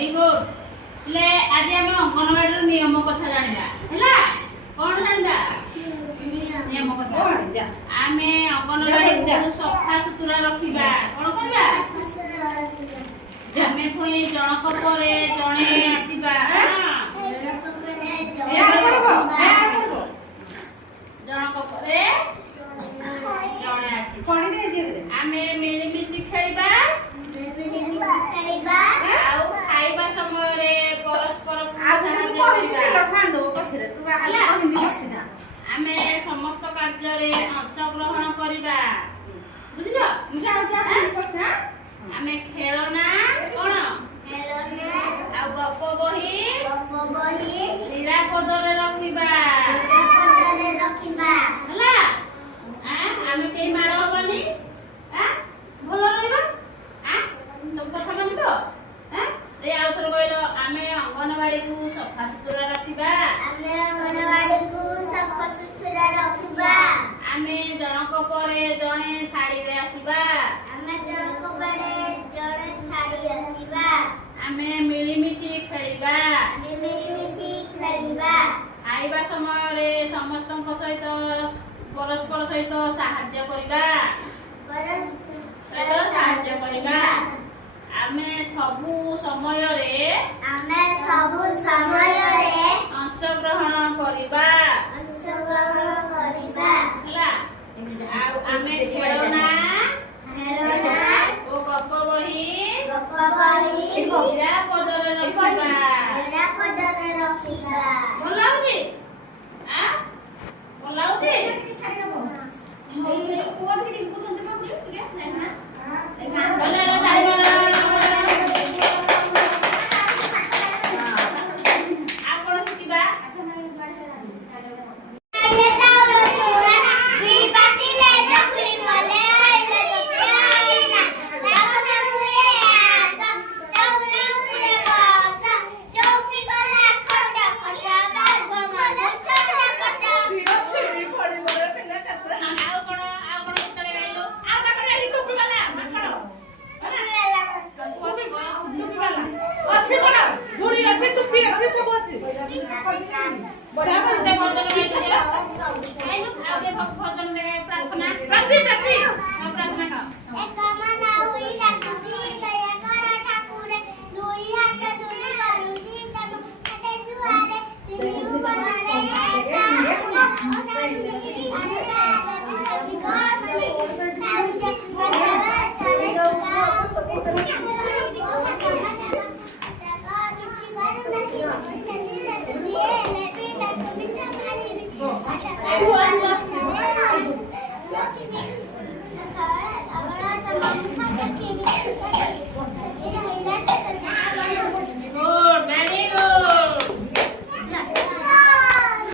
very good ले आज हम अंगनवाड़ी नियम कथा जानबा हैला कोन जानबा नियम कथा आमे अंगनवाड़ी को सफा सुतरा रखिबा कोन करबा आमे पुणी जनक परे जणे आसीबा जनक परे जणे आसी आमे मिलिमिशि खेलिबा आउ खाइबा समय रे परस्पर आमे समस्त कार्य रे अंशग्रहण करिबा बुझिलो आमे खेलना कोन खेलना आउ गप बही निरापद रे रखिबा हला आमे केई मार हबनी भलो रहइबा सब कथा मानिबो ए आउथर कहलो आमे अंगनवाड़ी को सफा सुतरा रखिबा आमे जनक परे जणे छाड़ी रे आसीबा आमे मिलिमिशि खेलिबा आइबा समय रे समस्तक सहित परस्पर सहित साहाय्य करिबा आमे सबु समय रे अंशग्रहण करिबा हला आमे खेलना ओ गप बही निरापद रे रखिबा बोलाउजी बोलाउजी छाड़ी दबो कोन के को तंते कर बोले ठीक है ना बोले रे ताई बोला आपण सिकिबा Everyone